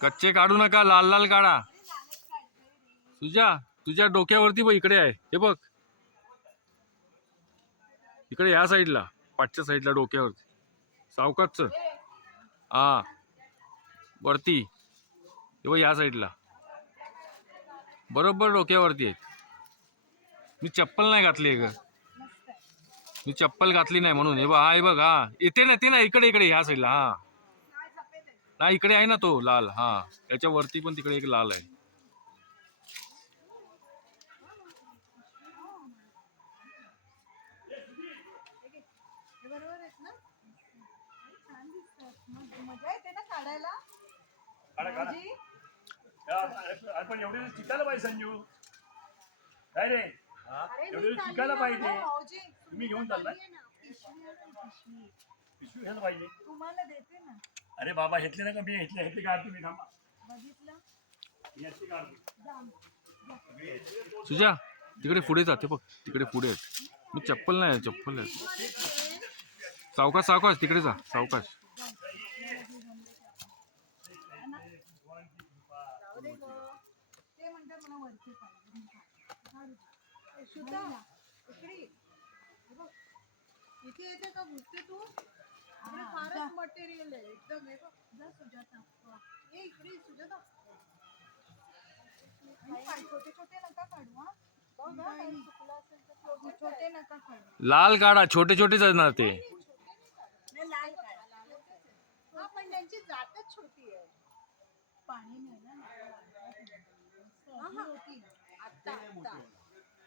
कच्चे काढू नका, लाल लाल काढा. तुझ्या डोक्यावरती बघ, इकडे आहे हे बघ, इकडे या साईडला, पाठच्या साईडला डोक्यावरती सावकाच. हा वरती हे बघ, या साईडला बरोबर डोक्यावरती आहे. मी चप्पल नाही घातली ग, मी चप्पल घातली नाही म्हणून. हे बघ, हा हे बघ, हा इथे ना, ते ना, इकडे इकडे ह्या साईडला. हा नाही, इकडे आहे ना तो लाल. हा त्याच्या वरती पण तिकडे एक लाल आहे. मजा येते ना काढायला. पण एवढे शिकायला पाहिजे संजू. काय रे, एवढे शिकायला पाहिजे. तुम्ही घेऊन चाललाय, पिशवी घ्यायला पाहिजे. तुम्हाला देते ना. अरे बाबा, घेतले ना का? मी घेतले का? तुम्ही थांबा. बघितलं तुझ्या तिकडे पुढे जाते बघ, तिकडे पुढे आहेत. मी चप्पल नाही, चप्पल आहे. सावकाश सावकाश, तिकडे जा सावकाश. ते म्हणतात मला वरती इथे येते का घुसते तू? फारच मटेरियल आहे एकदम. जा सुजाता, ये इकडे सुजाता. छोटे छोटे नका काढू. छोटे नका काढू. लाल काढा, छोटे छोटेच असणार ते. लाल काढा. पण त्यांची जातच छोटी आहे. पाणी नाही ना होती आता.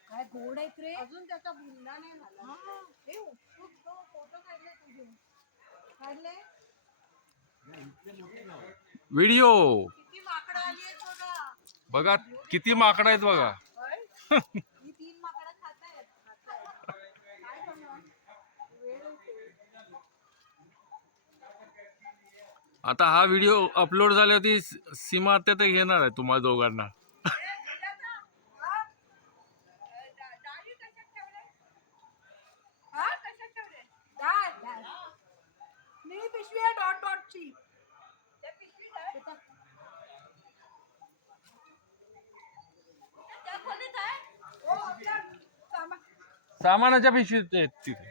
काय गोड आहेत रे, अजून त्याचा भुंगा नाही झाला. हे फोटो काढले तुझे, काढले व्हिडिओ किती माकडं आली आहेत बघा, बघा. किती माकडं आहेत बघा. ही 3 माकडं खातायत. काय करणार, वेळ येते. आता हा व्हिडिओ अपलोड झाल्यावरती सीमा आत्या तर घेणार आहे तुम्हाला दोघांना. पिशवी आहे डॉट डॉटची. सामानाच्या पिशवीत आहेत तिथे.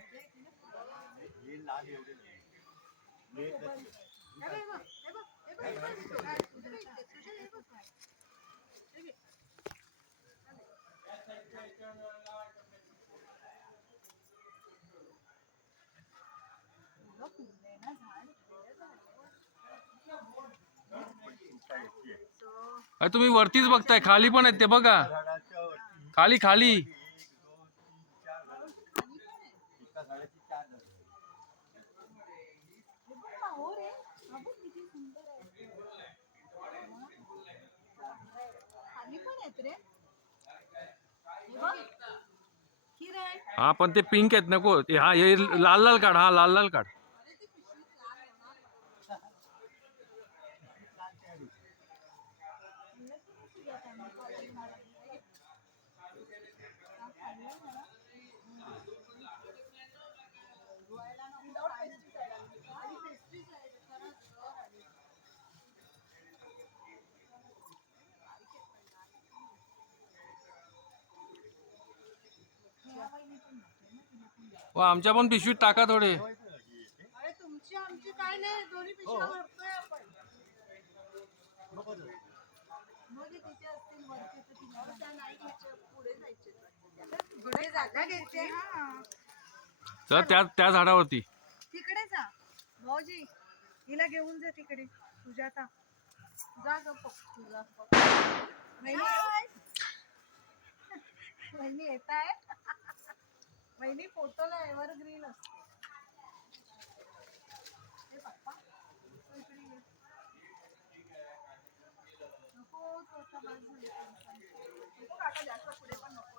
तुम्ही वरतीच बघताय, खाली पण आहेत ते बघा, खाली खाली. हा पण ते पिंक आहेत नको. हा हे लाल लाल काढ, हा लाल लाल काढ. आमच्या पण पिशवीत टाका थोडे. अरे तुमची आमची काय नाही, दोन्ही पिशव्या भरतोय आपण. तिथे असतील वरती तर त्या नाही घ्यायच्या, पुढे जायचे. पुढे जागा घ्यायचे. तर त्या झाडावरती तिकडे जा भाऊजी, हिला घेऊन जा तिकडे. सुजाता जा ग, तुझा वहिनी येत आहे. वहिनी फोटोला एव्हरग्रीन असते. पप्पा इकडे ये. नको काका, जास्त पुढे पण नको.